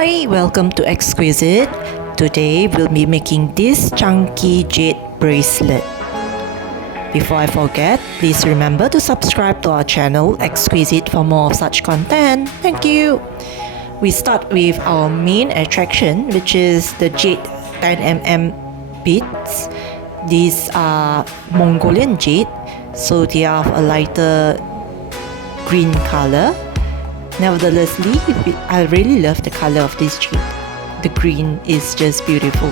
Hi, welcome to Xkweesit. Today we'll be making this chunky jade bracelet. Before I forget, please remember to subscribe to our channel Xkweesit for more of such content. Thank you. We start with our main attraction, which is the jade 10mm beads. These are Mongolian jade, so they are of a lighter green color. Nevertheless, I really love the color of this jade. The green is just beautiful.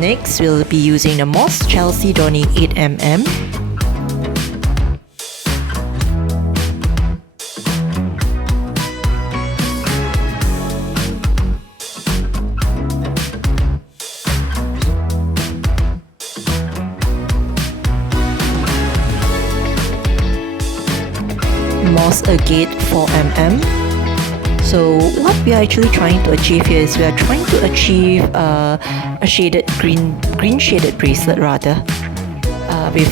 Next, we'll be using the moss chalcedony 8mm. Moss Agate 4mm. So what we are actually trying to achieve here is we are trying to achieve a shaded green shaded bracelet rather, with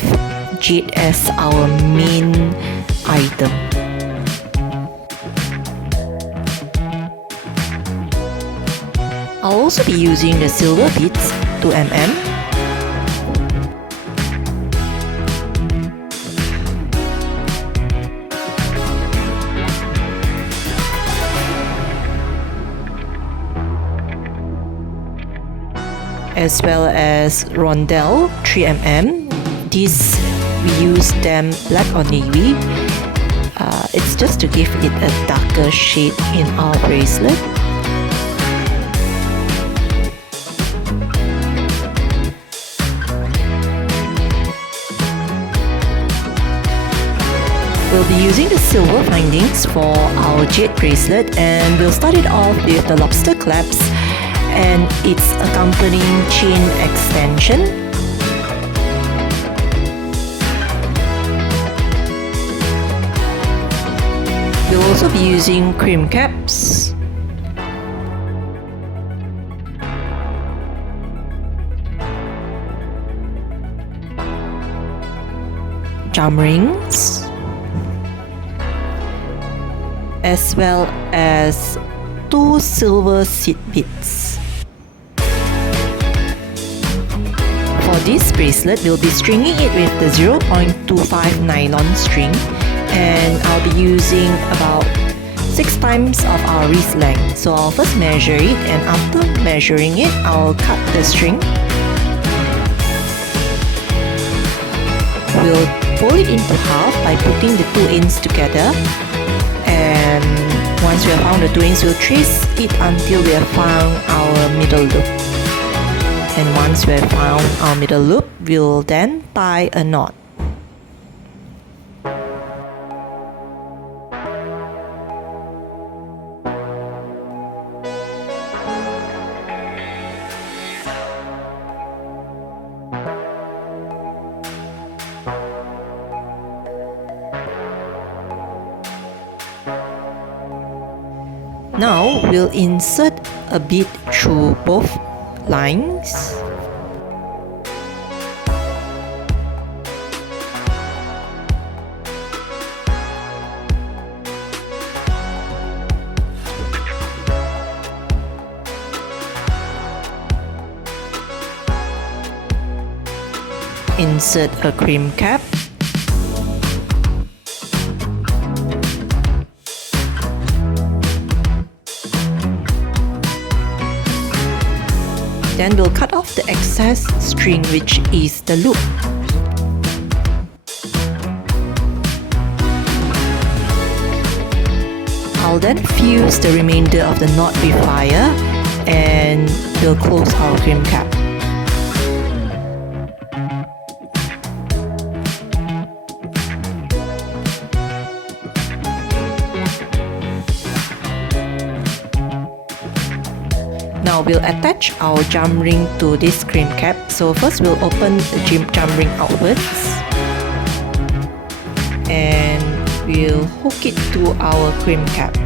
jade as our main item. I'll also be using the silver beads 2mm. As well as rondelle 3mm. These we use them black or navy. It's just to give it a darker shade in our bracelet. We'll be using the silver findings for our jade bracelet, and we'll start it off with the lobster clasp and its accompanying chain extension. We'll also be using crimp caps, jam rings, as well as 2 silver seed beads. For this bracelet, we'll be stringing it with the 0.25 nylon string, and I'll be using about 6 times of our wrist length. So I'll first measure it, and after measuring it, I'll cut the string. We'll fold it into half by putting the 2 ends together, and once we have found the 2 ends, we'll trace it until we have found our middle loop. And once we have found our middle loop, we'll then tie a knot. Now we'll insert a bead through both lines. Insert a crimp cap. Then we'll cut off the excess string, which is the loop. I'll then fuse the remainder of the knot with wire, and we'll close our crimp cap. Now we'll attach our jam ring to this crimp cap. So first we'll open the jam ring outwards, and we'll hook it to our crimp cap.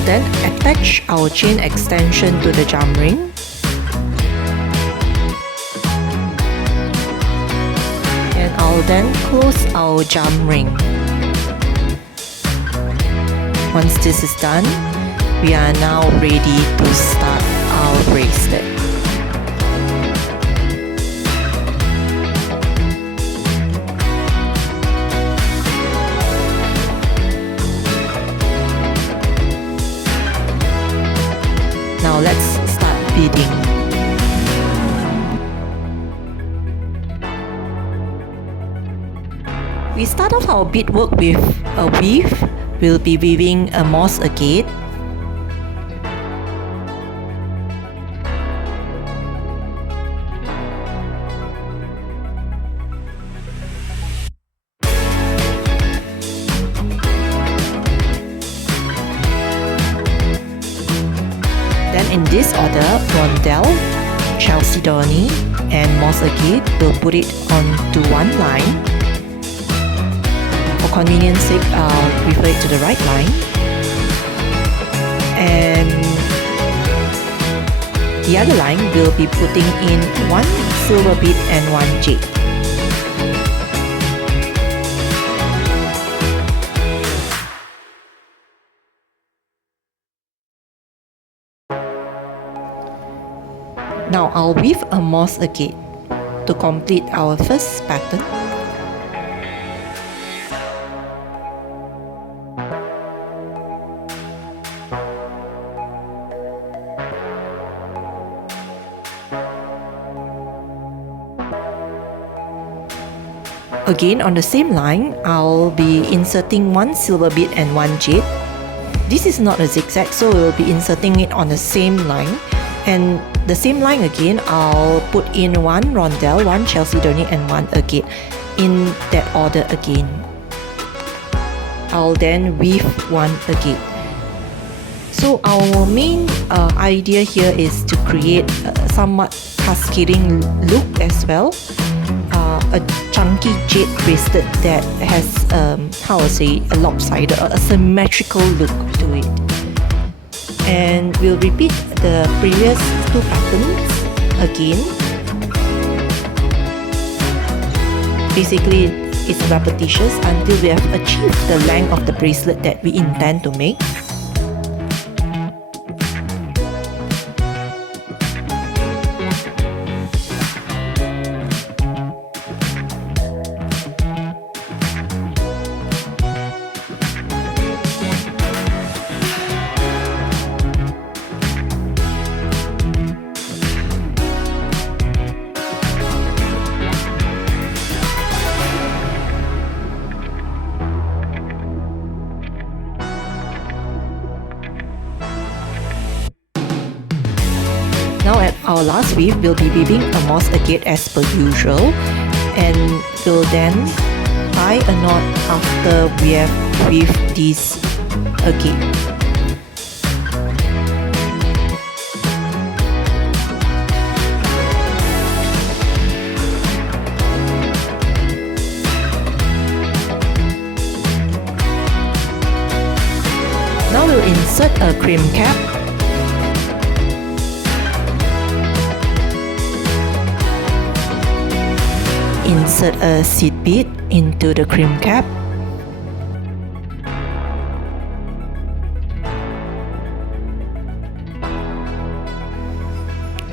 will then attach our chain extension to the jump ring. And I'll then close our jump ring. Once this is done, we are now ready to start our bracelet. Now let's start beading. We start off our beadwork with a weave. We'll be weaving a moss agate. Then in this order, rondelle, chalcedony, and moss agate, we'll put it onto one line. For convenience sake, I'll refer it to the right line. And the other line will be putting in one silver bead and one jade. Now I'll weave a moss agate to complete our first pattern. Again, on the same line, I'll be inserting one silver bead and one jade. This is not a zigzag, so we'll be inserting it on the same line. And the same line again, I'll put in one rondelle, one chalcedony, and one agate in that order again. I'll then weave one agate. So our main idea here is to create a somewhat cascading look as well. A chunky jade bracelet that has, a lopsided or a symmetrical look to it. And we'll repeat the previous two patterns again. Basically, it's repetitious until we have achieved the length of the bracelet that we intend to make. Now at our last weave, we'll be weaving a moss agate as per usual, and we'll then tie a knot after we have weaved this agate. Now we'll insert a crimp cap. Insert a seed bead into the crimp cap.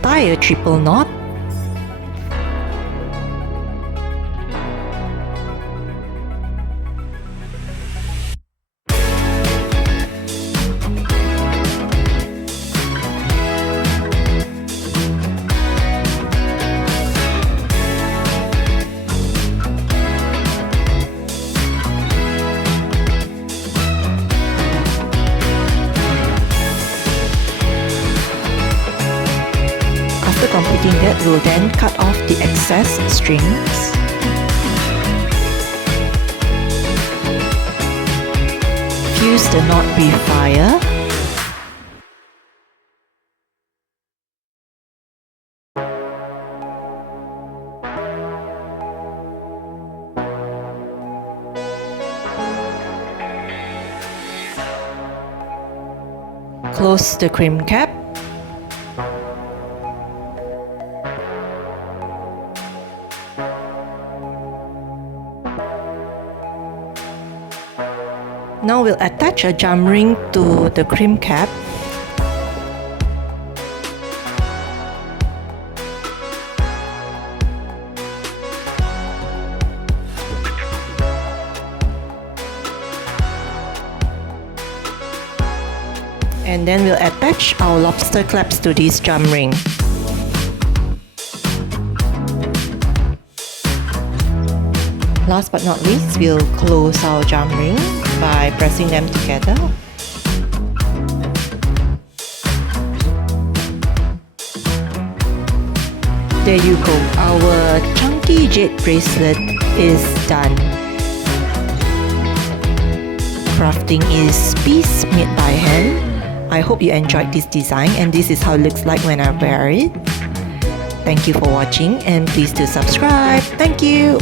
Tie a triple knot. After completing that, we'll then cut off the excess strings. Fuse the knot with fire. close the crimp cap. Now we'll attach a jam ring to the crimp cap. And then we'll attach our lobster claps to this jam ring. Last but not least, we'll close our jam ring by pressing them together. There you go, our chunky jade bracelet is done. Crafting is piece made by hand. I hope you enjoyed this design, and this is how it looks like when I wear it. Thank you for watching, and please do subscribe. Thank you.